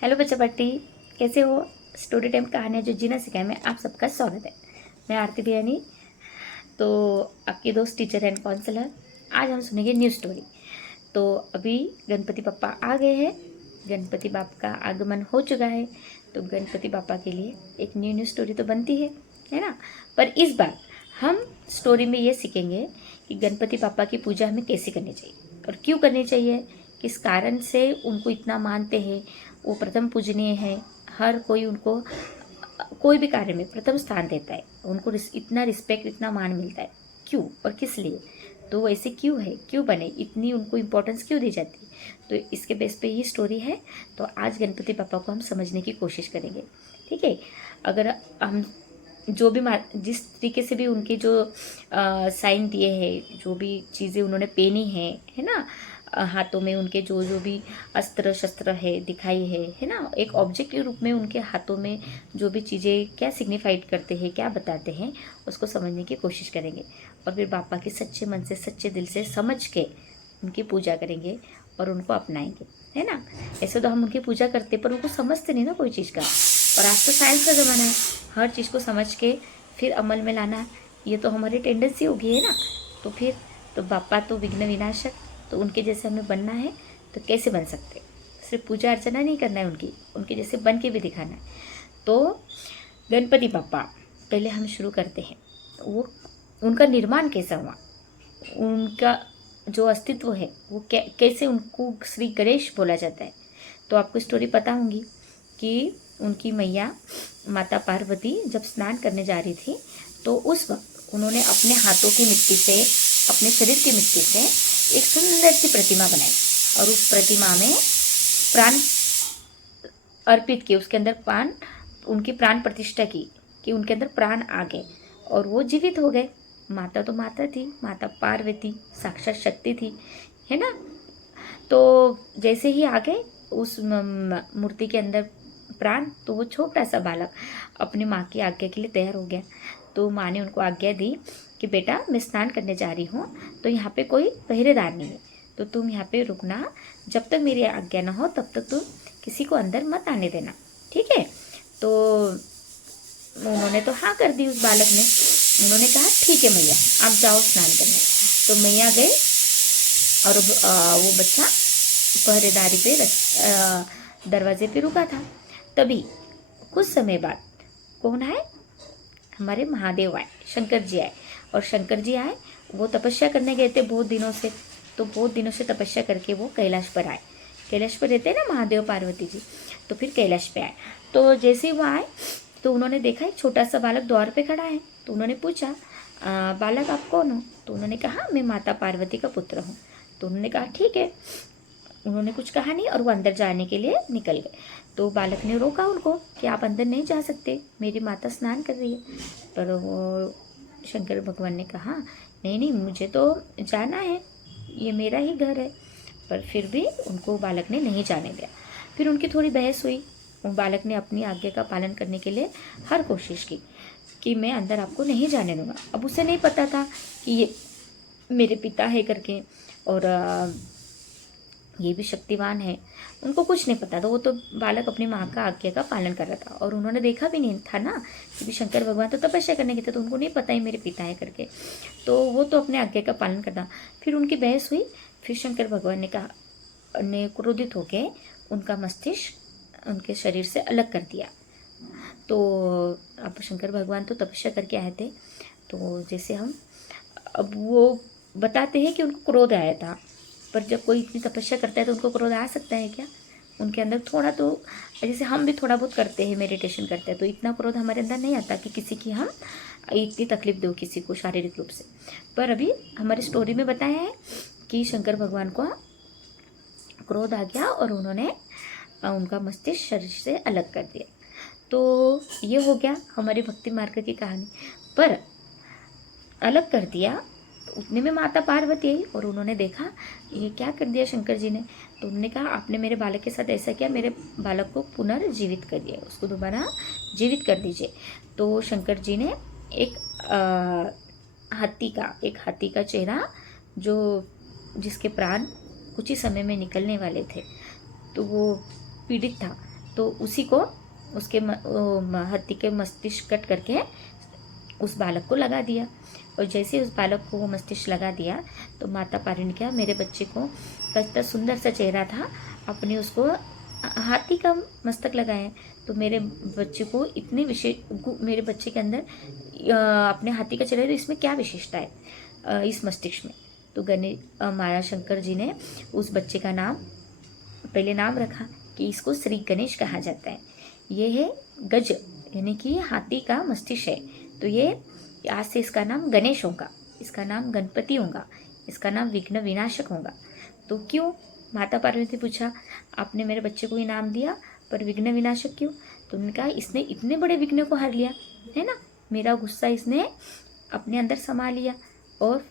Hello बच्चा party, कैसे हो। स्टोरी टाइम कहानियाँ जो जीना सिखाए में आप सबका स्वागत है। मैं आरती बियानी, तो आपकी दोस्त, टीचर एंड काउंसलर। आज हम सुनेंगे न्यू स्टोरी। तो अभी गणपति बप्पा आ गए हैं, गणपति बाप का आगमन हो चुका है। तो गणपति बापा के लिए एक न्यू स्टोरी तो बनती है ना। पर इस बार हम स्टोरी में ये सीखेंगे कि गणपति बापा की पूजा हमें कैसे करनी चाहिए और क्यों करनी चाहिए, किस कारण से उनको इतना मानते हैं। वो प्रथम पूजनीय है, हर कोई उनको कोई भी कार्य में प्रथम स्थान देता है, उनको इतना रिस्पेक्ट, इतना मान मिलता है। क्यों और किस लिए, तो ऐसे क्यों है, क्यों बने, इतनी उनको इम्पोर्टेंस क्यों दी जाती है। तो इसके बेस पे ही स्टोरी है। तो आज गणपति पापा को हम समझने की कोशिश करेंगे, ठीक है। अगर हम जो भी जिस तरीके से भी उनके जो साइन दिए हैं, जो भी चीज़ें उन्होंने पहनी है ना, हाथों में उनके जो जो भी अस्त्र शस्त्र है दिखाई है ना, एक ऑब्जेक्ट के रूप में उनके हाथों में जो भी चीज़ें क्या सिग्निफाइड करते हैं, क्या बताते हैं, उसको समझने की कोशिश करेंगे। और फिर बापा के सच्चे मन से, सच्चे दिल से समझ के उनकी पूजा करेंगे और उनको अपनाएंगे, है ना। ऐसे तो हम उनकी पूजा करते पर उनको समझते नहीं ना कोई चीज़ का। और आज तो साइंस का ज़माना है, हर चीज़ को समझ के फिर अमल में लाना, ये तो हमारी टेंडेंसी होगी, है ना। तो फिर तो बापा तो विघ्न विनाशक, तो उनके जैसे हमें बनना है। तो कैसे बन सकते, सिर्फ पूजा अर्चना नहीं करना है, उनके जैसे बन के भी दिखाना है। तो गणपति बापा पहले हम शुरू करते हैं, वो उनका निर्माण कैसा हुआ, उनका जो अस्तित्व है वो कैसे उनको श्री गणेश बोला जाता है। तो आपको स्टोरी पता होंगी कि उनकी मैया माता पार्वती जब स्नान करने जा रही थी, तो उस वक्त उन्होंने अपने हाथों की मिट्टी से, अपने शरीर की मिट्टी से एक सुंदर सी प्रतिमा बनाई और उस प्रतिमा में प्राण अर्पित किए, उसके अंदर प्राण, उनकी प्राण प्रतिष्ठा की कि उनके अंदर प्राण आ गए और वो जीवित हो गए। माता तो माता थी, माता पार्वती साक्षात शक्ति थी, है ना। तो जैसे ही आ गए उस मूर्ति के अंदर प्राण, तो वो छोटा सा बालक अपनी माँ की आज्ञा के लिए तैयार हो गया। तो माँ ने उनको आज्ञा दी कि बेटा मैं स्नान करने जा रही हूँ, तो यहाँ पे कोई पहरेदार नहीं है, तो तुम यहाँ पे रुकना, जब तक मेरी आज्ञा ना हो तब तक तुम किसी को अंदर मत आने देना, ठीक है। तो उन्होंने तो हाँ कर दी उस बालक ने। उन्होंने कहा ठीक है मैया, आप जाओ स्नान करने। तो मैया गए और वो बच्चा पहरेदारी पे दरवाजे पे रुका था। तभी कुछ समय बाद कौन आए, हमारे महादेव आए, शंकर जी आए। और शंकर जी आए, वो तपस्या करने गए थे बहुत दिनों से, तो बहुत दिनों से तपस्या करके वो कैलाश पर आए। कैलाश पर रहते हैं ना महादेव पार्वती जी, तो फिर कैलाश पे आए। तो जैसे ही वो आए तो उन्होंने देखा एक छोटा सा बालक द्वार पे खड़ा है। तो उन्होंने पूछा, बालक आप कौन हो। तो उन्होंने कहा मैं माता पार्वती का पुत्र हूँ। तो उन्होंने कहा ठीक है। उन्होंने कुछ कहा नहीं और वो अंदर जाने के लिए निकल गए। तो बालक ने रोका उनको कि आप अंदर नहीं जा सकते, मेरी माता स्नान कर रही है। पर वो शंकर भगवान ने कहा नहीं नहीं, मुझे तो जाना है, ये मेरा ही घर है। पर फिर भी उनको बालक ने नहीं जाने दिया। फिर उनकी थोड़ी बहस हुई। वो बालक ने अपनी आज्ञा का पालन करने के लिए हर कोशिश की कि मैं अंदर आपको नहीं जाने दूंगा। अब उसे नहीं पता था कि ये मेरे पिता है करके, और ये भी शक्तिवान है, उनको कुछ नहीं पता था। वो तो बालक अपनी माँ का आज्ञा का पालन कर रहा था और उन्होंने देखा भी नहीं था ना कि भी शंकर भगवान तो तपस्या करने के थे, तो उनको नहीं पता ही मेरे पिता है करके। तो वो तो अपने आज्ञा का पालन करता। फिर उनकी बहस हुई। फिर शंकर भगवान ने कहा, ने क्रोधित होके उनका मस्तिष्क उनके शरीर से अलग कर दिया। तो अब शंकर भगवान तो तपस्या करके आए थे, तो जैसे हम अब वो बताते हैं कि उनको क्रोध आया था। पर जब कोई इतनी तपस्या करता है तो उनको क्रोध आ सकता है क्या। उनके अंदर थोड़ा तो, जैसे हम भी थोड़ा बहुत करते हैं, मेडिटेशन करते हैं, तो इतना क्रोध हमारे अंदर नहीं आता कि किसी की हम इतनी तकलीफ दो किसी को शारीरिक रूप से। पर अभी हमारी स्टोरी में बताया है कि शंकर भगवान को क्रोध आ गया और उन्होंने उनका मस्तिष्क शरीर से अलग कर दिया। तो ये हो गया हमारी भक्ति मार्ग की कहानी। पर अलग कर दिया तो उतने में माता पार्वती आई और उन्होंने देखा ये क्या कर दिया शंकर जी ने। तो उन्होंने कहा आपने मेरे बालक के साथ ऐसा किया, मेरे बालक को पुनर्जीवित करिए, उसको दोबारा जीवित कर दीजिए। तो शंकर जी ने एक हाथी का चेहरा, जो जिसके प्राण कुछ ही समय में निकलने वाले थे, तो वो पीड़ित था, तो उसी को उसके हाथी के मस्तिष्क कट करके उस बालक को लगा दिया। और जैसे उस बालक को वो मस्तिष्क लगा दिया तो माता पार्वती ने क्या, मेरे बच्चे को कितना सुंदर सा चेहरा था, अपने उसको हाथी का मस्तक लगाया, तो मेरे बच्चे को इतने मेरे बच्चे के अंदर अपने हाथी का चेहरा, तो इसमें क्या विशेषता है इस मस्तिष्क में। तो माया शंकर जी ने उस बच्चे का पहले नाम रखा कि इसको श्री गणेश कहा जाता है। ये है गज, यानी कि हाथी का मस्तिष्क है। तो ये आज से इसका नाम गणेश होगा, इसका नाम गणपति होगा, इसका नाम विघ्न विनाशक होगा। तो क्यों, माता पार्वती ने पूछा, आपने मेरे बच्चे को ये नाम दिया पर विघ्न विनाशक क्यों? तो उन्होंने कहा, इसने इतने बड़े विघ्न को हर लिया है ना, मेरा गुस्सा इसने अपने अंदर समा लिया और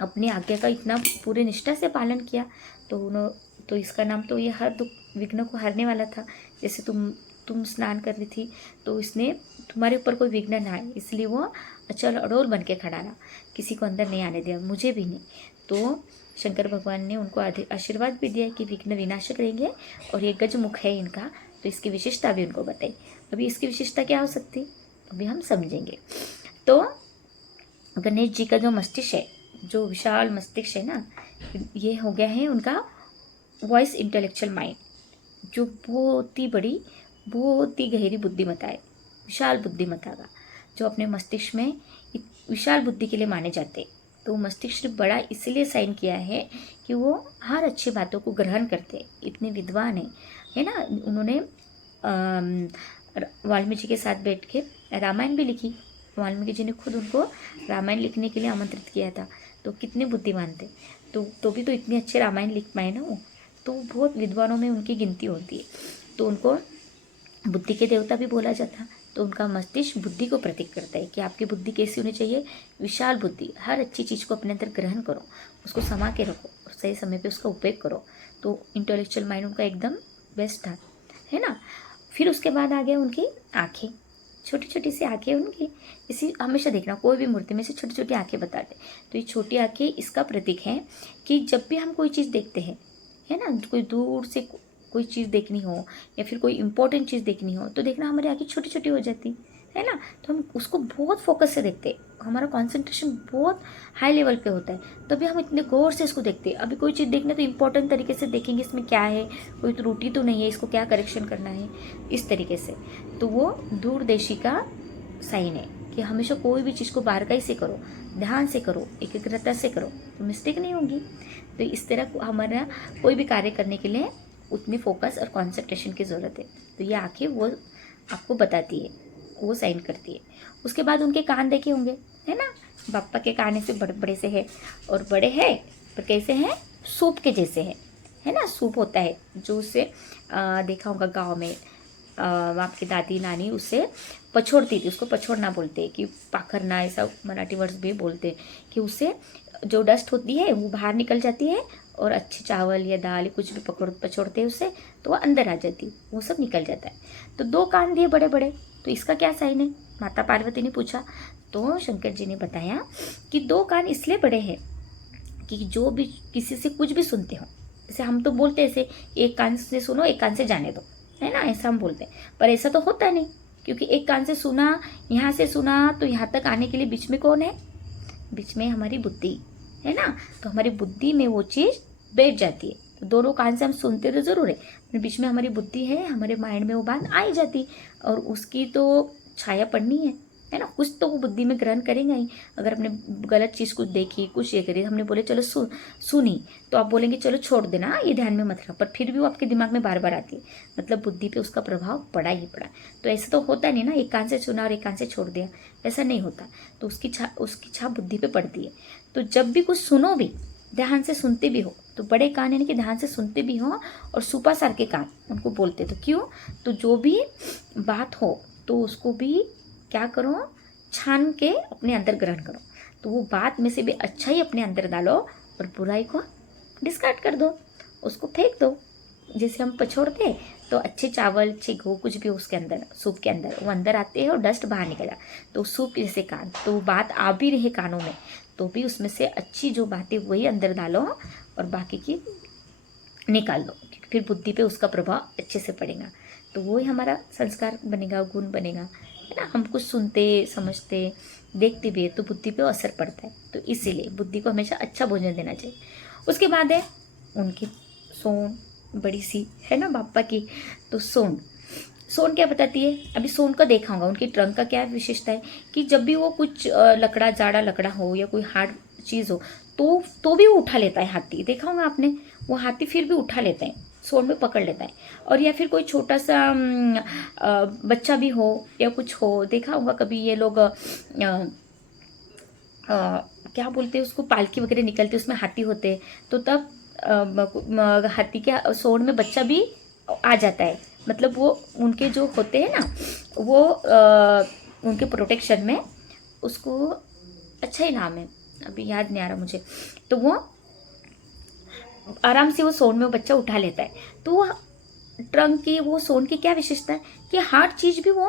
अपनी आज्ञा का इतना पूरे निष्ठा से पालन किया, तो इसका नाम तो ये हर दुख विघ्न को हरने वाला था। जैसे तुम स्नान कर रही थी तो इसने तुम्हारे ऊपर कोई विघ्न ना आए, इसलिए वो अचल अडोल बन के खड़ा रहा, किसी को अंदर नहीं आने दिया, मुझे भी नहीं। तो शंकर भगवान ने उनको आशीर्वाद भी दिया कि विघ्न विनाशक रहेंगे और ये गजमुख है इनका, तो इसकी विशेषता भी उनको बताई। अभी इसकी विशेषता क्या हो सकती, अभी हम समझेंगे। तो गणेश जी का जो मस्तिष्क है, जो विशाल मस्तिष्क है ना, ये हो गया है उनका वॉइस इंटेलेक्चुअल माइंड, जो बहुत ही बड़ी, बहुत ही गहरी बुद्धिमत्ता है, विशाल बुद्धिमत्ता का, जो अपने मस्तिष्क में विशाल बुद्धि के लिए माने जाते हैं। तो मस्तिष्क बड़ा इसलिए साइन किया है कि वो हर अच्छी बातों को ग्रहण करते, इतने विद्वान है ना। उन्होंने वाल्मीकि के साथ बैठ के रामायण भी लिखी, वाल्मीकि जी ने खुद उनको रामायण लिखने के लिए आमंत्रित किया था। तो कितने बुद्धिमान थे, तो भी तो इतने अच्छे रामायण लिख पाए ना वो, तो बहुत विद्वानों में उनकी गिनती होती है। तो उनको बुद्धि के देवता भी बोला जाता। तो उनका मस्तिष्क बुद्धि को प्रतीक करता है कि आपकी बुद्धि कैसी होनी चाहिए, विशाल बुद्धि, हर अच्छी चीज़ को अपने अंदर ग्रहण करो, उसको समा के रखो और सही समय पे उसका उपयोग करो। तो इंटेलेक्चुअल माइंड उनका एकदम बेस्ट था, है ना। फिर उसके बाद आ गया उनकी आँखें, छोटी छोटी सी आँखें उनकी। इसी हमेशा देखना, कोई भी मूर्ति में से छोटी छोटी आँखें बताते, तो ये छोटी आँखें इसका प्रतीक है कि जब भी हम कोई चीज़ देखते हैं, है ना, कोई दूर से कोई चीज़ देखनी हो या फिर कोई इंपॉर्टेंट चीज़ देखनी हो, तो देखना हमारी आँखें छोटी छोटी हो जाती है ना। तो हम उसको बहुत फोकस से देखते हैं, हमारा कंसंट्रेशन बहुत हाई लेवल पे होता है, तभी हम इतने गौर से इसको देखते हैं। अभी कोई चीज़ देखना तो इंपॉर्टेंट तरीके से देखेंगे, इसमें क्या है, कोई त्रुटि तो नहीं है, इसको क्या करेक्शन करना है, इस तरीके से। तो वो दूरदेशी का साइन है कि हमेशा कोई भी चीज़ को बारकाई से करो, ध्यान से करो, एकाग्रता से करो, तो मिस्टेक नहीं होगी। तो इस तरह हमारा कोई भी कार्य करने के लिए उतनी फोकस और कॉन्सेंट्रेशन की ज़रूरत है। तो ये आँखें वो आपको बताती है, वो साइन करती है। उसके बाद उनके कान देखे होंगे, है ना, बाप्पा के कान ऐसे बड़े बड़े से है, और बड़े हैं पर कैसे हैं, सूप के जैसे है ना। सूप होता है जो उससे देखा होगा गाँव में, आपकी दादी नानी उससे पछोड़ती थी, उसको पछोड़ना बोलते कि पाखरना, ऐसा मराठी वर्ड्स भी बोलते, कि उससे जो डस्ट होती है वो बाहर निकल जाती है और अच्छे चावल या दाल कुछ भी पछोड़ते हैं उससे, तो वो अंदर आ जाती, वो सब निकल जाता है। तो 2 कान दिए बड़े बड़े, तो इसका क्या साइन है, माता पार्वती ने पूछा। तो शंकर जी ने बताया कि 2 कान इसलिए बड़े हैं कि जो भी किसी से कुछ भी सुनते हो, जैसे हम तो बोलते हैं ऐसे, एक कान से सुनो एक कान से जाने दो, है ना, ऐसा हम बोलते हैं, पर ऐसा तो होता नहीं, क्योंकि एक कान से सुना, यहाँ से सुना, तो यहाँ तक आने के लिए बीच में कौन है, बीच में हमारी बुद्धि है ना। तो हमारी बुद्धि में वो चीज़ बैठ जाती है, तो दोनों कान से हम सुनते तो ज़रूर है, पर बीच में हमारी बुद्धि है, हमारे माइंड में वो बात आ ही जाती, और उसकी तो छाया पड़नी है ना, कुछ तो वो बुद्धि में ग्रहण करेंगे ही। अगर हमने गलत चीज़ कुछ देखी, कुछ ये करी, हमने बोले चलो सुनी, तो आप बोलेंगे चलो छोड़ देना, ये ध्यान में मत रखो, पर फिर भी वो आपके दिमाग में बार बार आती है, मतलब बुद्धि पे उसका प्रभाव पड़ा ही पड़ा। तो ऐसा तो होता नहीं ना, एक कान से सुना और एक कान से छोड़ दिया, ऐसा नहीं होता। तो उसकी छाप बुद्धि पे पड़ती है। तो जब भी कुछ सुनो भी, ध्यान से सुनते भी हो, तो बड़े कान यानी कि ध्यान से सुनते भी हो, और सुपासार के कान उनको बोलते। तो क्यों, तो जो भी बात हो तो उसको भी क्या करो, छान के अपने अंदर ग्रहण करो। तो वो बात में से भी अच्छा ही अपने अंदर डालो और बुराई को डिस्कार्ड कर दो, उसको फेंक दो। जैसे हम पछोड़ते तो अच्छे चावल, अच्छे घो, कुछ भी उसके अंदर, सूप के अंदर वो अंदर आते हैं और डस्ट बाहर निकल जाए, तो सूप जैसे कान, तो वो बात आ भी रही कानों में, तो भी उसमें से अच्छी जो बातें वही अंदर डालो और बाकी की निकाल दो, क्योंकि फिर बुद्धि पे उसका प्रभाव अच्छे से पड़ेगा। तो वो ही हमारा संस्कार बनेगा, गुण बनेगा, है ना। हम कुछ सुनते समझते देखते भी है तो बुद्धि पे असर पड़ता है। तो इसीलिए बुद्धि को हमेशा अच्छा भोजन देना चाहिए। उसके बाद है उनकी सोन, बड़ी सी है ना बापा की। तो सोन, सोन क्या बताती है? अभी सोन का देखा होगा, उनकी ट्रंक का क्या विशेषता है कि जब भी वो कुछ लकड़ा, जाड़ा लकड़ा हो या कोई हार्ड चीज़ हो तो भी वो उठा लेता है हाथी। देखा होगा आपने, वो हाथी फिर भी उठा लेता है, सोन में पकड़ लेता है। और या फिर कोई छोटा सा बच्चा भी हो या कुछ हो, देखा होगा कभी ये लोग क्या बोलते हैं उसको, पालकी वगैरह निकलते उसमें हाथी होते हैं। तो तब हाथी के सोन में बच्चा भी आ जाता है। मतलब वो उनके जो होते हैं ना, वो उनके प्रोटेक्शन में, उसको अच्छा ही नाम है, अभी याद नहीं आ रहा मुझे। तो वो आराम से वो सोन में वो बच्चा उठा लेता है। तो वो ट्रंक की, वो सोन की क्या विशेषता है कि हार्ड चीज़ भी वो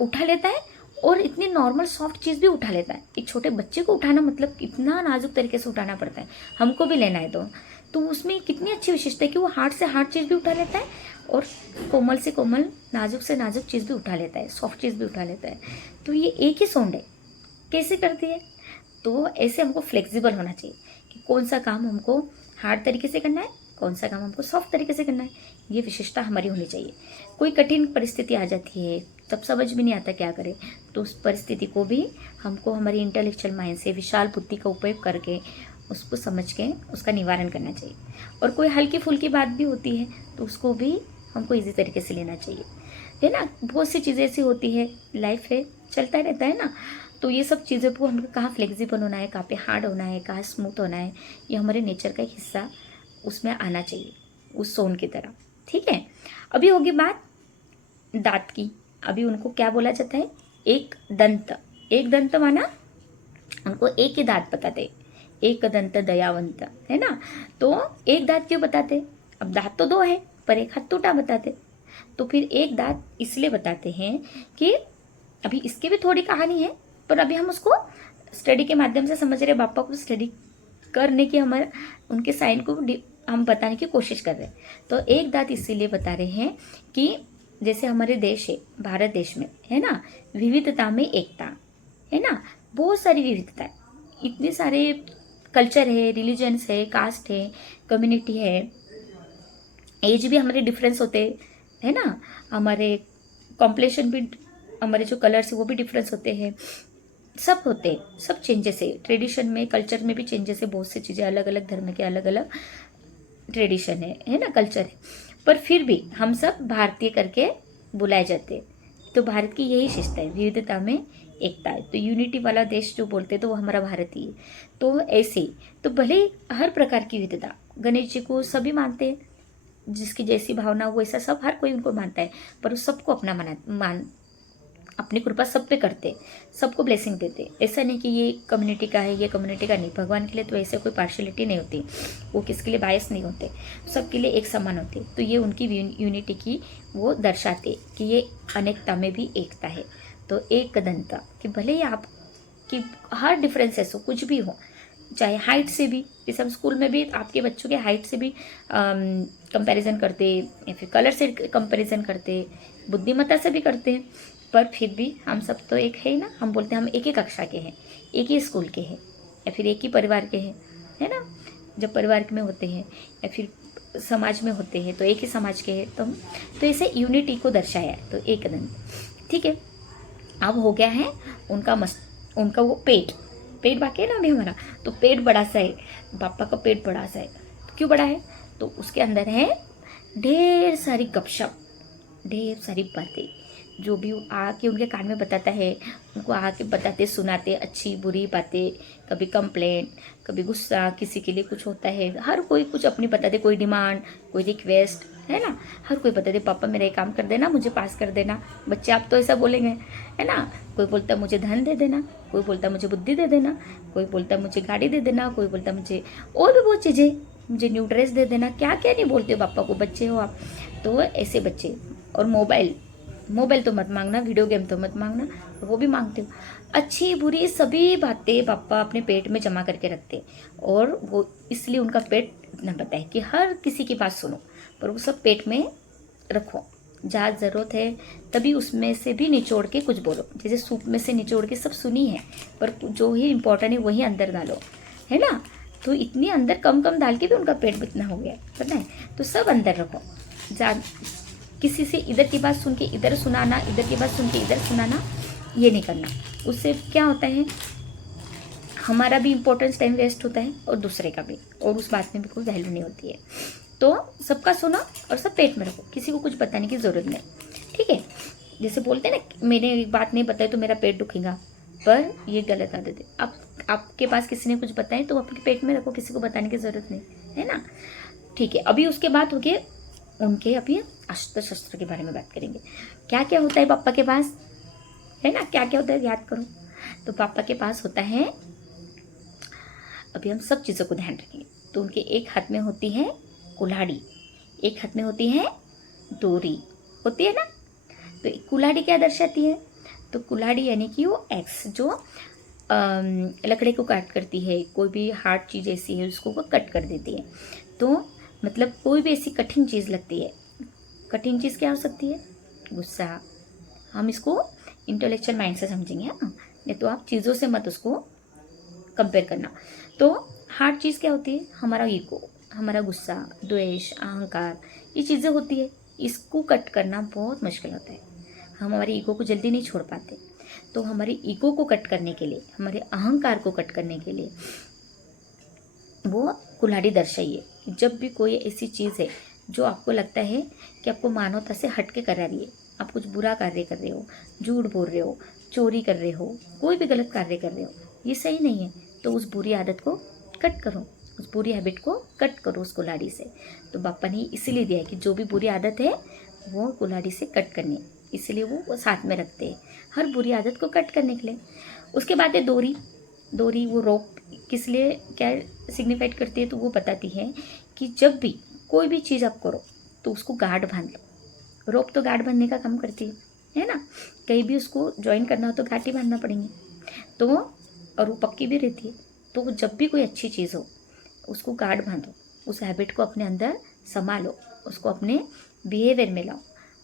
उठा लेता है और इतनी नॉर्मल सॉफ्ट चीज़ भी उठा लेता है। एक छोटे बच्चे को उठाना मतलब कितना नाजुक तरीके से उठाना पड़ता है, हमको भी लेना है तो उसमें कितनी अच्छी विशेषता है कि वो हार्ड से हार्ड चीज़ भी उठा लेता है और कोमल से कोमल, नाजुक से नाजुक चीज़ भी उठा लेता है, सॉफ्ट चीज़ भी उठा लेता है। तो ये एक ही सोंड है, कैसे करती है? तो ऐसे हमको फ्लेक्सिबल होना चाहिए कि कौन सा काम हमको हार्ड तरीके से करना है, कौन सा काम हमको सॉफ्ट तरीके से करना है। ये विशेषता हमारी होनी चाहिए। कोई कठिन परिस्थिति आ जाती है, तब समझ भी नहीं आता क्या करें, तो उस परिस्थिति को भी हमको हमारी इंटेलेक्चुअल माइंड से, विशाल बुद्धि का उपयोग करके उसको समझ के उसका निवारण करना चाहिए। और कोई हल्की फुल्की बात भी होती है तो उसको भी हमको इजी तरीके से लेना चाहिए, है ना। बहुत सी चीज़ें ऐसी होती है, लाइफ है, चलता रहता है ना। तो ये सब चीज़ों को हमको कहाँ फ्लेक्सिबल होना है, कहाँ पे हार्ड होना है, कहाँ स्मूथ होना है, ये हमारे नेचर का एक हिस्सा उसमें आना चाहिए, उस सोन की तरह। ठीक है। अभी होगी बात दांत की। अभी उनको क्या बोला जाता है? एक दंत। एक दंत माना उनको एक ही दांत बताते, एक दंत दयावंत, है ना। तो एक दांत क्यों बताते? अब दांत तो दो है पर एक हाथ टूटा बताते। तो फिर एक दांत इसलिए बताते हैं कि अभी इसकी भी थोड़ी कहानी है, पर अभी हम उसको स्टडी के माध्यम से समझ रहे, पापा को स्टडी करने की हमारे उनके साइन को हम बताने की कोशिश कर रहे हैं। तो एक दांत इसीलिए बता रहे हैं कि जैसे हमारे देश है, भारत देश में, है ना, विविधता में एकता, है ना। बहुत सारी विविधता है, इतने सारे कल्चर है, रिलीजन्स है, कास्ट है, कम्युनिटी है, एज भी हमारे डिफरेंस होते है ना, हमारे कॉम्प्लेक्शन भी, हमारे जो कलर्स है वो भी डिफरेंस होते हैं, सब होते हैं, सब चेंजेस है। ट्रेडिशन में, कल्चर में भी चेंजेस है, बहुत सी चीज़ें, अलग अलग धर्म के अलग अलग ट्रेडिशन है ना, कल्चर है। पर फिर भी हम सब भारतीय करके बुलाए जाते हैं। तो भारत की यही शिष्टता है, विविधता में एकता है। तो यूनिटी वाला देश जो बोलते हैं तो वो हमारा भारत ही है। तो ऐसे ही, तो भले ही हर प्रकार की विविधता, गणेश जी को सभी मानते हैं, जिसकी जैसी भावना हो वैसा सब, हर कोई उनको मानता है, पर वो सबको अपना मान अपनी कृपा सब पे करते, सबको ब्लेसिंग देते। ऐसा नहीं कि ये कम्युनिटी का है, ये कम्युनिटी का नहीं। भगवान के लिए तो ऐसे कोई पार्शलिटी नहीं होती, वो किसके लिए बायस नहीं होते, सबके लिए एक समान होते। तो ये उनकी यूनिटी की वो दर्शाते कि ये अनेकता में भी एकता है। तो एक दंता कि भले ही आप कि हर डिफरेंसेस हो, कुछ भी हो, चाहे हाइट से भी, जैसे हम स्कूल में भी आपके बच्चों के हाइट से भी कंपैरिजन करते, या फिर कलर से कंपैरिजन करते, बुद्धिमत्ता से भी करते हैं, पर फिर भी हम सब तो एक है ही ना। हम बोलते हैं हम एक ही कक्षा के हैं, एक ही स्कूल के हैं, या फिर एक ही परिवार के हैं, है ना। जब परिवार में होते हैं या फिर समाज में होते हैं तो एक ही समाज के हैं। तो ऐसे यूनिटी को दर्शाया है। तो एक दंत, ठीक है। अब हो गया है उनका वो पेट बाकी है ना अभी हमारा। तो पेट बड़ा सा है, पापा का पेट बड़ा सा है। तो क्यों बड़ा है? तो उसके अंदर है ढेर सारी गपशप, ढेर सारी बातें, जो भी आके उनके कान में बताता है, उनको आके बताते सुनाते, अच्छी बुरी बातें, कभी कंप्लेंट, कभी गुस्सा, किसी के लिए कुछ होता है, हर कोई कुछ अपनी बताते, कोई डिमांड, कोई रिक्वेस्ट, है ना। हर कोई बताते पापा मेरा ये काम कर देना, मुझे पास कर देना। बच्चे आप तो ऐसा बोलेंगे, है ना। कोई बोलता मुझे धन दे देना, कोई बोलता मुझे बुद्धि दे देना, कोई बोलता मुझे गाड़ी दे देना, कोई बोलता मुझे और भी बहुत चीज़ें, मुझे न्यू ड्रेस दे देना। क्या क्या नहीं बोलते हो पापा को, बच्चे हो आप। तो ऐसे बच्चे। और मोबाइल मोबाइल तो मत मांगना, वीडियो गेम तो मत मांगना, वो भी मांगते हो। अच्छी बुरी सभी बातें पापा अपने पेट में जमा करके रखते हैं, और वो इसलिए उनका पेट इतना बड़ा है कि हर किसी की बात सुनो, पर वो सब पेट में रखो। जहाँ ज़रूरत है तभी उसमें से भी निचोड़ के कुछ बोलो। जैसे सूप में से निचोड़ के सब सुनी है, पर जो ही इम्पोर्टेंट है वही अंदर डालो, है ना। तो इतनी अंदर कम कम डाल के भी उनका पेट इतना हो गया, पता है। तो सब अंदर रखो। जा किसी से इधर की बात सुन के इधर सुनाना, इधर की बात सुन के इधर सुनाना, ये नहीं करना। उससे क्या होता है, हमारा भी इम्पोर्टेंस टाइम वेस्ट होता है और दूसरे का भी, और उस बात में भी कोई वैल्यू नहीं होती है। तो सबका सुना और सब पेट में रखो, किसी को कुछ बताने की ज़रूरत नहीं, ठीक है। जैसे बोलते हैं ना, मैंने एक बात नहीं बताई तो मेरा पेट दुखेगा, पर ये गलत आदत है। आपके पास किसी ने कुछ बताया तो अपने पेट में रखो, किसी को बताने की ज़रूरत नहीं, है ना। ठीक है, अभी उसके बाद हो गए उनके, अभी अस्त्र शस्त्र के बारे में बात करेंगे। क्या क्या होता है पापा के पास, है ना, क्या क्या होता है याद करो। तो पापा के पास होता है, अभी हम सब चीज़ों को ध्यान रखेंगे। तो उनके एक हाथ में होती है कुल्हाड़ी, एक हाथ में होती है डोरी, होती है ना। तो कुल्हाड़ी क्या दर्शाती है, तो कुल्हाड़ी यानी कि वो एक्स जो लकड़े को काट करती है, कोई भी हार्ड चीज़ ऐसी है उसको वो कट कर देती है। तो मतलब कोई भी ऐसी कठिन चीज़ लगती है, कठिन चीज़ क्या हो सकती है, गुस्सा। हम इसको इंटेलेक्चुअल माइंड से समझेंगे, है ना, नहीं तो आप चीज़ों से मत उसको कंपेयर करना। तो हार्ड चीज़ क्या होती है, हमारा ईगो, हमारा गुस्सा, द्वेष, अहंकार, ये चीज़ें होती है। इसको कट करना बहुत मुश्किल होता है, हम हमारे ईगो को जल्दी नहीं छोड़ पाते। तो हमारे ईगो को कट करने के लिए, हमारे अहंकार को कट करने के लिए वो कुल्हाड़ी दर्शाइए। जब भी कोई ऐसी चीज़ है जो आपको लगता है कि आपको मानवता से हट के करा रही है, आप कुछ बुरा कार्य कर रहे हो, झूठ बोल रहे हो, चोरी कर रहे हो, कोई भी गलत कार्य कर रहे हो, ये सही नहीं है, तो उस बुरी आदत को कट करो, उस बुरी हैबिट को कट करो उस कुल्हाड़ी से। तो बापा ने इसीलिए दिया है कि जो भी बुरी आदत है वो कुल्हाड़ी से कट करनी है, इसलिए वो साथ में रखते हैं हर बुरी आदत को कट करने के लिए। उसके बाद है डोरी। डोरी वो रोप किस लिए क्या सिग्निफाइड करती है, तो वो बताती है कि जब भी कोई भी चीज़ आप करो तो उसको गार्ड बांध लो। रोप तो गार्ड बांधने का काम करती है ना। कहीं भी उसको ज्वाइन करना हो तो गांठ ही बांधना पड़ेंगे, तो और वो पक्की भी रहती है। तो जब भी कोई अच्छी चीज़ हो उसको गार्ड बांधो, उस हैबिट को अपने अंदर संभालो, उसको अपने बिहेवियर में लाओ,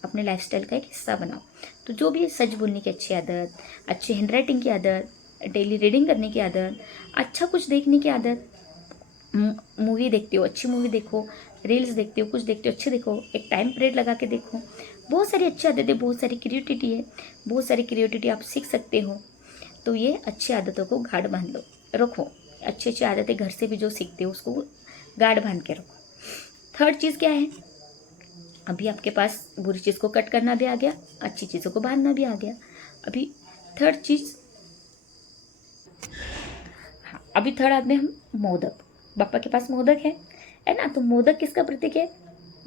अपने लाइफस्टाइल का एक हिस्सा बनाओ। तो जो भी सच बोलने की अच्छी आदत, अच्छी हैंडराइटिंग की आदत, डेली रीडिंग करने की आदत, अच्छा कुछ देखने की आदत, मूवी देखते हो अच्छी मूवी देखो, रील्स देखते हो कुछ देखते हो अच्छे देखो, एक टाइम पीरियड लगा के देखो। बहुत सारी अच्छी आदतें, बहुत सारी क्रिएटिविटी है, बहुत सारी क्रिएटिविटी आप सीख सकते हो। तो ये अच्छी आदतों को गार्ड बांध लो, रखो। अच्छी अच्छी आदतें घर से भी जो सीखते हो उसको गार्ड बांध के रखो। थर्ड चीज़ क्या है, अभी आपके पास बुरी चीज़ को कट करना भी आ गया, अच्छी चीज़ों को बांधना भी आ गया। अभी थर्ड चीज़, हाँ अभी थर्ड आदमी हम मोदक। पापा के पास मोदक है ना। तो मोदक किसका प्रतीक है,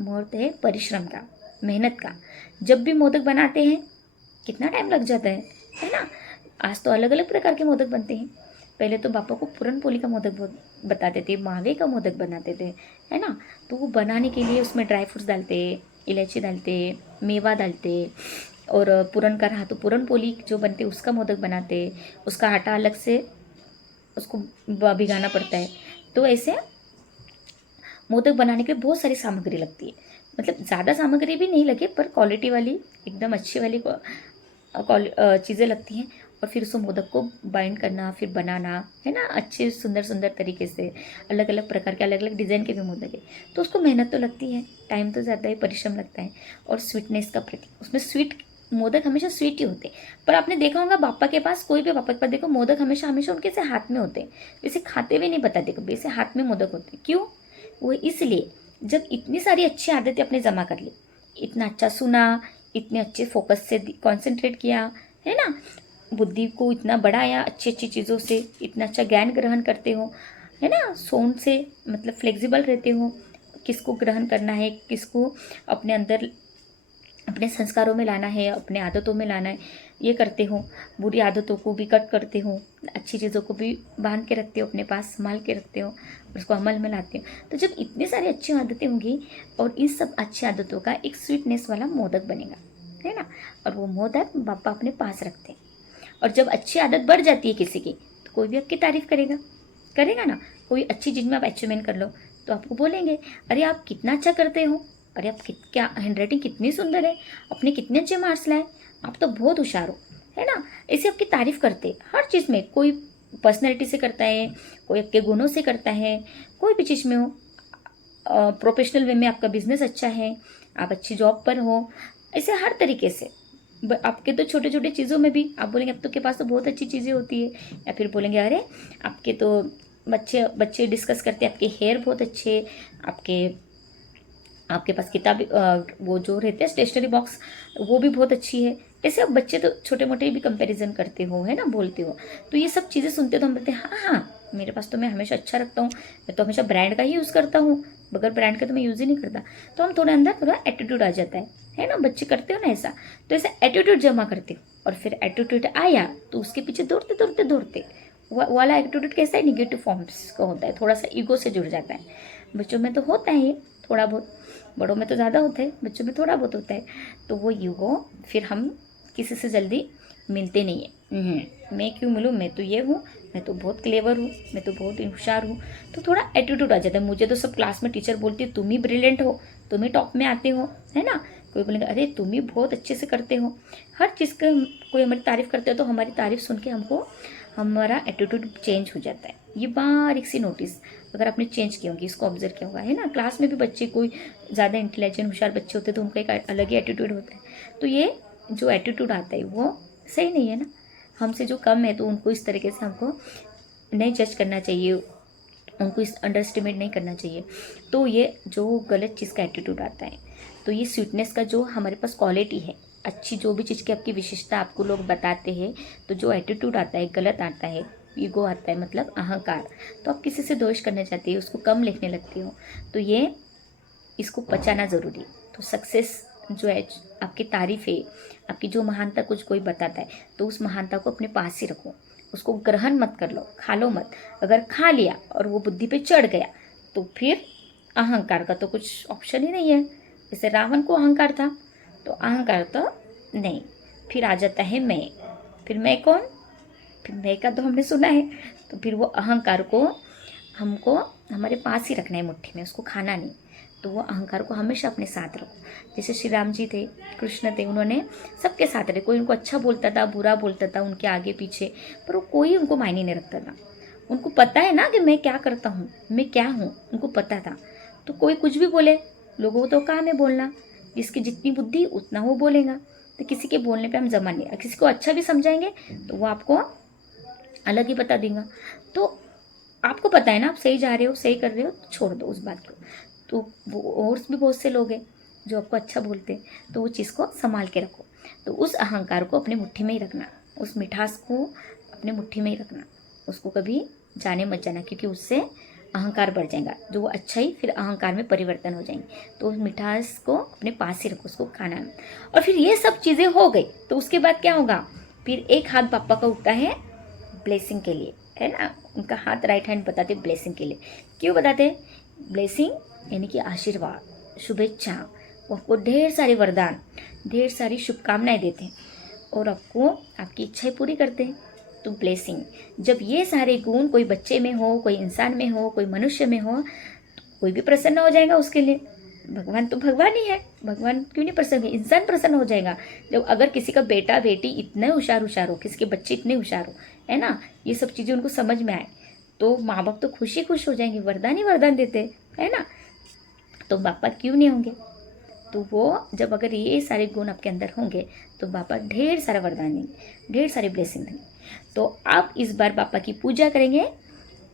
मोदक है परिश्रम का, मेहनत का। जब भी मोदक बनाते हैं कितना टाइम लग जाता है ना। आज तो अलग अलग प्रकार के मोदक बनते हैं, पहले तो पापा को पूरन पोली का मोदक बताते थे, मावे का मोदक बनाते थे, है ना। तो वो बनाने के लिए उसमें ड्राई फ्रूट्स डालते, इलायची डालते, मेवा डालते, और पूरन का रहा तो पूरन पोली जो बनते उसका मोदक बनाते, उसका आटा अलग से उसको भिगाना पड़ता है। तो ऐसे मोदक बनाने के लिए बहुत सारी सामग्री लगती है, मतलब ज़्यादा सामग्री भी नहीं लगे पर क्वालिटी वाली एकदम अच्छी वाली चीज़ें लगती हैं। और फिर उस मोदक को बाइंड करना, फिर बनाना, है ना, अच्छे सुंदर सुंदर तरीके से। अलग अलग प्रकार के अलग अलग डिज़ाइन के भी मोदक है, तो उसको मेहनत तो लगती है, टाइम तो ज़्यादा है, परिश्रम लगता है। और स्वीटनेस का प्रतीक, उसमें स्वीट, मोदक हमेशा स्वीट ही होते हैं। पर आपने देखा होगा पापा के पास, कोई भी पापा के पास देखो मोदक हमेशा हमेशा उनके से हाथ में होते हैं, जैसे खाते हुए नहीं बताते कभी, ऐसे हाथ में मोदक होते हैं। क्यों, वो इसलिए जब इतनी सारी अच्छी आदतें अपने जमा कर ली, इतना अच्छा सुना, इतने अच्छे फोकस से कॉन्सेंट्रेट किया, है ना, बुद्धि को इतना बढ़ाया अच्छी अच्छी चीज़ों से, इतना अच्छा ज्ञान ग्रहण करते हो, है ना, सोन से मतलब फ्लेक्सिबल रहते हो, किसको ग्रहण करना है, किसको अपने अंदर अपने संस्कारों में लाना है, अपने आदतों में लाना है, ये करते हो। बुरी आदतों को भी कट करते हो, अच्छी चीज़ों को भी बांध के रखते हो, अपने पास संभाल के रखते हो, उसको अमल में लाते हो। तो जब इतनी सारी अच्छी आदतें होंगी और इन सब अच्छी आदतों का एक स्वीटनेस वाला मोदक बनेगा, है ना। और वो मोह तक पापा अपने पास रखते हैं। और जब अच्छी आदत बढ़ जाती है किसी की, तो कोई भी आपकी तारीफ करेगा, करेगा ना। कोई अच्छी चीज़ में आप अचीवमेंट कर लो तो आपको बोलेंगे, अरे आप कितना अच्छा करते हो, अरे आप क्या हैंडराइटिंग कितनी सुंदर है, अपने कितने अच्छे मार्क्स लाए, आप तो बहुत होशियार हो, है ना। ऐसे आपकी तारीफ करते हर चीज़ में। कोई पर्सनैलिटी से करता है, कोई आपके गुणों से करता है, कोई भी चीज़ में हो। प्रोफेशनल वे में आपका बिजनेस अच्छा है, आप अच्छी जॉब पर हो, ऐसे हर तरीके से। आपके तो छोटे छोटे चीज़ों में भी आप बोलेंगे अब तो के पास तो बहुत अच्छी चीज़ें होती है, या फिर बोलेंगे अरे आपके तो बच्चे बच्चे डिस्कस करते हैं आपके हेयर बहुत अच्छे, आपके आपके पास किताब वो जो रहते हैं स्टेशनरी बॉक्स वो भी बहुत अच्छी है। ऐसे अब बच्चे तो छोटे मोटे भी कंपैरिजन करते हो, है ना, बोलते हो। तो ये सब चीज़ें सुनते तो हम बोलते हैं हाँ हाँ, मेरे पास तो मैं हमेशा अच्छा रखता हूँ, मैं तो हमेशा ब्रांड का ही यूज़ करता हूँ, बगैर ब्रांड का तो मैं यूज़ ही नहीं करता। तो हम थोड़ा अंदर थोड़ा एटीट्यूड आ जाता है ना। बच्चे करते हो ना ऐसा, तो ऐसा एटीट्यूड जमा करते हो, और फिर एटीट्यूड आया तो उसके पीछे दौड़ते दौड़ते दौड़ते वाला एटीट्यूड कैसा है, निगेटिव फॉर्म्स का होता है, थोड़ा सा ईगो से जुड़ जाता है। बच्चों में तो होता है ये थोड़ा बहुत, बड़ों में तो ज़्यादा होता है, बच्चों में थोड़ा बहुत होता है। तो वो ईगो फिर हम किसी से जल्दी मिलते नहीं है। मैं क्यों मिलूँ, मैं तो ये हूँ, मैं तो बहुत क्लेवर हूँ, मैं तो बहुत होशियार हूँ। तो थोड़ा एटीट्यूड आ जाता है। मुझे तो सब क्लास में टीचर बोलती है तुम ही ब्रिलियंट हो, तुम ही टॉप में आते हो, है ना। कोई बोलेंगे अरे तुम ही बहुत अच्छे से करते हो। हर चीज़ का कोई हमारी तारीफ़ करते हो तो हमारी तारीफ़ सुन के हमको हमारा एटीट्यूड चेंज हो जाता है। ये बारीक सी नोटिस अगर आपने चेंज की होगी, इसको ऑब्जर्व किया होगा, है ना। क्लास में भी बच्चे कोई ज़्यादा इंटेलिजेंट होशियार बच्चे होते हैं तो उनका एक अलग ही एटीट्यूड होता है। तो ये जो एटीट्यूड आता है वो सही नहीं है ना। हमसे जो कम है तो उनको इस तरीके से हमको नहीं जज करना चाहिए, उनको इस अंडर एस्टिमेट नहीं करना चाहिए। तो ये जो गलत चीज़ का एटीट्यूड आता है, तो ये स्वीटनेस का जो हमारे पास क्वालिटी है, अच्छी जो भी चीज़ की आपकी विशेषता आपको लोग बताते हैं, तो जो एटीट्यूड आता है गलत आता है, ईगो आता है, मतलब अहंकार, तो आप किसी से दोष करना चाहते हो, उसको कम लिखने लगते हो, तो ये इसको पचाना ज़रूरी है। तो सक्सेस जो है, आपकी तारीफ है, आपकी जो महानता कुछ कोई बताता है, तो उस महानता को अपने पास ही रखो, उसको ग्रहण मत कर लो, खा लो मत। अगर खा लिया और वो बुद्धि पे चढ़ गया तो फिर अहंकार का तो कुछ ऑप्शन ही नहीं है। जैसे रावण को अहंकार था, तो अहंकार तो नहीं, फिर आ जाता है मैं। फिर मैं कौन, फिर मैं का तो हमने सुना है। तो फिर वो अहंकार को हमको हमारे पास ही रखना है, मुट्ठी में, उसको खाना नहीं। तो वो अहंकार को हमेशा अपने साथ रखो। जैसे श्री राम जी थे, कृष्ण थे, उन्होंने सबके साथ रहे। कोई उनको अच्छा बोलता था, बुरा बोलता था, उनके आगे पीछे, पर वो कोई उनको मायने नहीं रखता था। उनको पता है ना कि मैं क्या करता हूँ, मैं क्या हूँ, उनको पता था। तो कोई कुछ भी बोले, लोगों को तो काम है बोलना, जिसकी जितनी बुद्धि उतना वो बोलेगा। तो किसी के बोलने पे हम जमा नहीं, किसी को अच्छा भी समझाएंगे तो वो आपको अलग ही बता देगा। तो आपको पता है ना आप सही जा रहे हो, सही कर रहे हो, तो छोड़ दो उस बात को। तो वो और भी बहुत से लोग हैं जो आपको अच्छा बोलते हैं, तो वो चीज़ को संभाल के रखो। तो उस अहंकार को अपने मुट्ठी में ही रखना, उस मिठास को अपने मुट्ठी में ही रखना, उसको कभी जाने मत जाना, क्योंकि उससे अहंकार बढ़ जाएगा। जो वो अच्छा ही फिर अहंकार में परिवर्तन हो जाएंगे। तो उस मिठास को अपने पास ही रखो, उसको खाना है। और फिर ये सब चीज़ें हो गई तो उसके बाद क्या होगा, फिर एक हाथ पापा का उठता है ब्लेसिंग के लिए, है ना। उनका हाथ राइट हैंड बताते ब्लेसिंग के लिए। क्यों बताते, ब्लेसिंग यानी कि आशीर्वाद, शुभेच्छा, वो आपको ढेर सारे वरदान, ढेर सारी शुभकामनाएं देते हैं और आपको आपकी इच्छाएं पूरी करते हैं। तो ब्लेसिंग, जब ये सारे गुण कोई बच्चे में हो, कोई इंसान में हो, कोई मनुष्य में हो, तो कोई भी प्रसन्न हो जाएगा उसके लिए। भगवान तो भगवान ही है, भगवान क्यों नहीं प्रसन्न है, इंसान प्रसन्न हो जाएगा। जब अगर किसी का बेटा बेटी इतने होशियार होशियार हो, किसी के बच्चे इतने होशियार हो, है ना, ये सब चीज़ें उनको समझ में आए, तो माँ बाप तो खुशी खुश हो जाएंगे, वरदान ही वरदान देते, है ना। तो बापा क्यों नहीं होंगे। तो वो जब अगर ये सारे गुण आपके अंदर होंगे तो बापा ढेर सारा वरदान देंगे, ढेर सारे ब्लेसिंग देंगे। तो आप इस बार बापा की पूजा करेंगे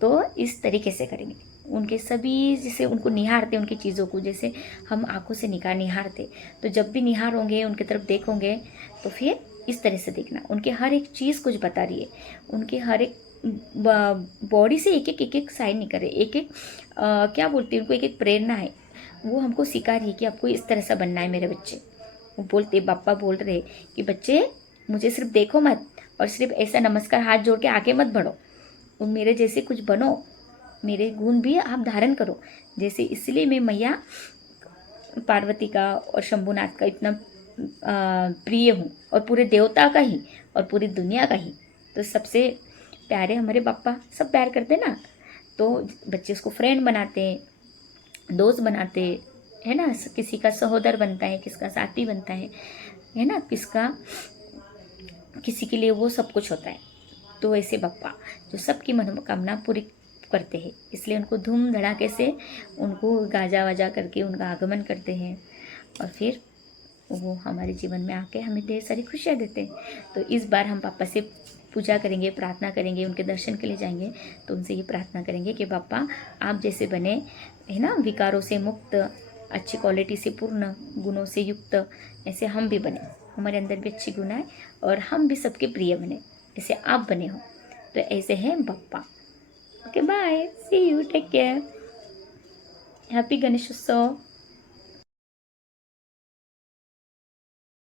तो इस तरीके से करेंगे, उनके सभी जैसे उनको निहारते, उनकी चीज़ों को जैसे हम आंखों से निहारते, तो जब भी निहारोगे उनकी तरफ देखोगे तो फिर इस तरह से देखना, उनके हर एक चीज़ कुछ बता रही है, उनके हर एक बॉडी से एक एक साइन नहीं कर रहे, एक एक क्या बोलते हैं, उनको एक एक प्रेरणा है, वो हमको सिखा रही है कि आपको इस तरह से बनना है मेरे बच्चे। वो बोलते, पापा बोल रहे कि बच्चे मुझे सिर्फ देखो मत, और सिर्फ ऐसा नमस्कार हाथ जोड़ के आगे मत बढ़ो, तुम मेरे जैसे कुछ बनो, मेरे गुण भी आप धारण करो। जैसे इसलिए मैं मैया पार्वती का और शंभुनाथ का इतना प्रिय हूँ, और पूरे देवता का ही और पूरी दुनिया का ही। तो सबसे प्यारे हमारे पापा, सब प्यार करते ना, तो बच्चे उसको फ्रेंड बनाते, दोस्त बनाते, है ना। किसी का सहोदर बनता है, किसका साथी बनता है ना, किसी के लिए वो सब कुछ होता है। तो ऐसे पापा जो सबकी मनोकामना पूरी करते हैं, इसलिए उनको धूम धड़ाके से उनको गाजा वाजा करके उनका आगमन करते हैं, और फिर वो हमारे जीवन में आके हमें ढेर सारी खुशियाँ देते हैं। तो इस बार हम पापा से पूजा करेंगे, प्रार्थना करेंगे, उनके दर्शन के लिए जाएंगे, तो उनसे ये प्रार्थना करेंगे कि पापा आप जैसे बने, है ना, विकारों से मुक्त, अच्छी क्वालिटी से पूर्ण, गुणों से युक्त, ऐसे हम भी बने, हमारे अंदर भी अच्छी गुण आए और हम भी सबके प्रिय बने जैसे आप बने हो। तो ऐसे हैं पापा। Okay, bye, see you, take care, happy Ganesh उत्सव।